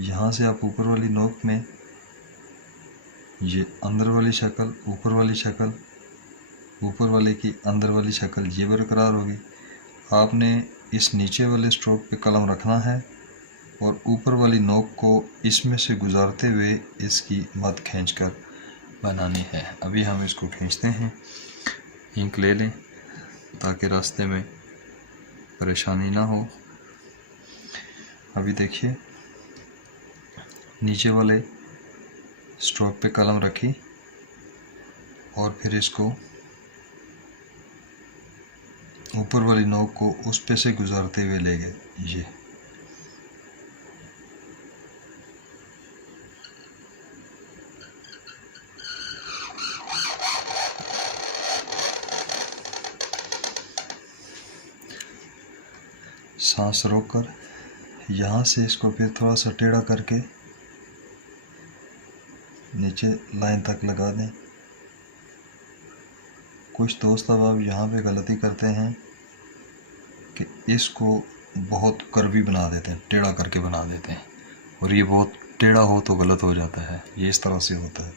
यहाँ से आप ऊपर वाली नोक में ये अंदर वाली शक्ल, ऊपर वाली शक्ल, ऊपर वाले की अंदर वाली शक्ल ये बरकरार होगी। आपने इस नीचे वाले स्ट्रोक पे कलम रखना है और ऊपर वाली नोक को इसमें से गुजारते हुए इसकी मद खींचकर बनानी है। अभी हम इसको खींचते हैं। इंक ले लें ताकि रास्ते में परेशानी ना हो। अभी देखिए, नीचे वाले स्ट्रोक पे कलम रखी और फिर इसको ऊपर वाली नोक को उस पे से गुजारते हुए ले गए। ये सांस रोककर यहाँ से इसको फिर थोड़ा सा टेढ़ा करके नीचे लाइन तक लगा दें। कुछ दोस्त अब यहाँ पे गलती करते हैं कि इसको बहुत कर्वी बना देते हैं, टेढ़ा करके बना देते हैं, और ये बहुत टेढ़ा हो तो गलत हो जाता है। ये इस तरह से होता है।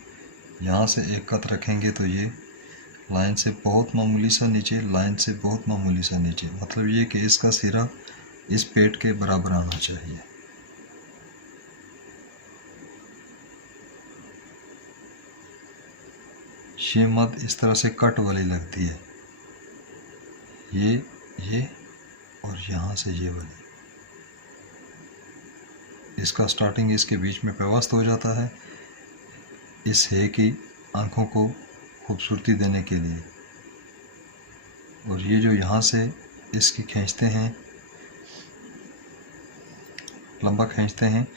यहाँ से एक कत रखेंगे तो ये लाइन से बहुत मामूली सा नीचे, लाइन से बहुत मामूली सा नीचे, मतलब ये कि इसका सिरा इस पेट के बराबर आना चाहिए। ये मद इस तरह से कट वाली लगती है, ये और यहाँ से ये वाली। इसका स्टार्टिंग इसके बीच में पेवस्त हो जाता है, इस है की आँखों को खूबसूरती देने के लिए। और ये जो यहाँ से इसकी खींचते हैं, लंबा खींचते हैं,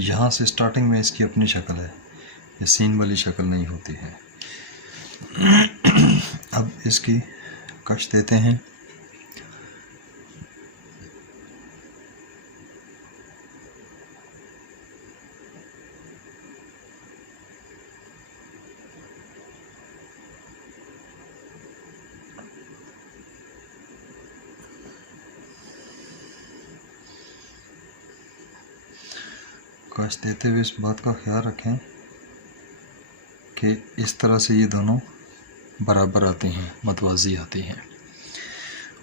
यहाँ से स्टार्टिंग में इसकी अपनी शक्ल है, ये सीन वाली शक्ल नहीं होती है। अब इसकी कश देते हैं। कश देते हुए इस बात का ख्याल रखें कि इस तरह से ये दोनों बराबर आती हैं, मतवाजी आती हैं,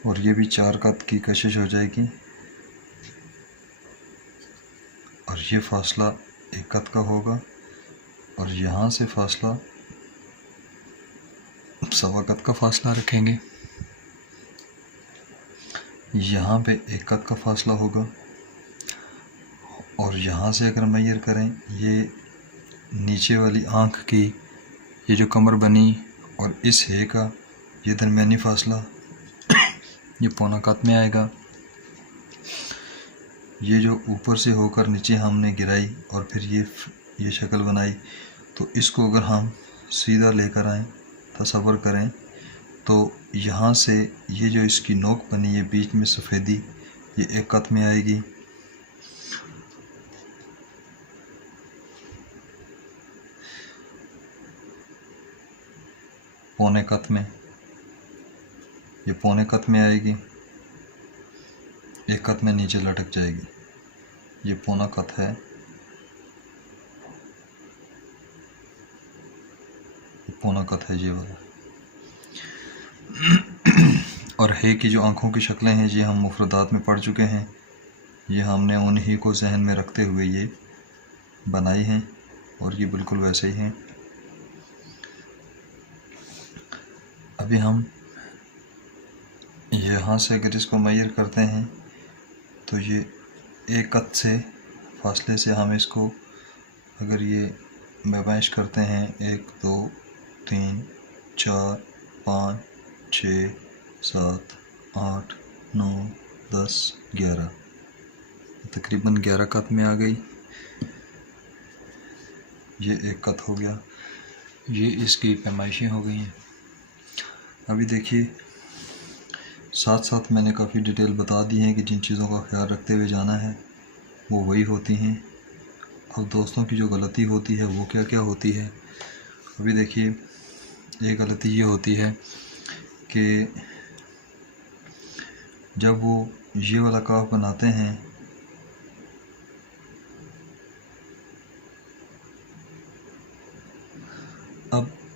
और ये भी 4 कत की कशिश हो जाएगी। और ये फासला 1 कत का होगा और यहाँ से फासला 1.25 कत का फासला रखेंगे। यहाँ पे 1 कत का फासला होगा और यहाँ से अगर मैयर करें, ये नीचे वाली आँख की ये जो कमर बनी और इस है का ये दरमियानी फासला ये 1.25 कत में आएगा। ये जो ऊपर से होकर नीचे हमने गिराई और फिर ये शक्ल बनाई, तो इसको अगर हम सीधा लेकर आएँ, तसव्वुर करें, तो यहाँ से ये जो इसकी नोक बनी, ये बीच में सफ़ेदी, ये 1 कत में आएगी। पौने कत में, ये 1.25 कत में आएगी, 1 कत में नीचे लटक जाएगी। ये 1.25 कत है, ये 1.25 कत है ये वाला। और है की जो आँखों की शक्लें हैं, ये हम मुफरदात में पढ़ चुके हैं, ये हमने उन्हीं को जहन में रखते हुए ये बनाई हैं और ये बिल्कुल वैसे ही हैं। अभी हम यहाँ से अगर इसको मैयर करते हैं तो ये 1 कत से फासले से हम इसको अगर ये मैश करते हैं, 1 2 3 4 5 6 7 8 9 10 11, तकरीबन 11 कत में आ गई। ये 1 कत हो गया, ये इसकी पैमाइशें हो गई हैं। अभी देखिए, साथ साथ मैंने काफ़ी डिटेल बता दी है कि जिन चीज़ों का ख्याल रखते हुए जाना है वो वही होती हैं। अब दोस्तों की जो गलती होती है वो क्या क्या होती है। अभी देखिए, एक गलती ये होती है कि जब वो ये वाला काफ बनाते हैं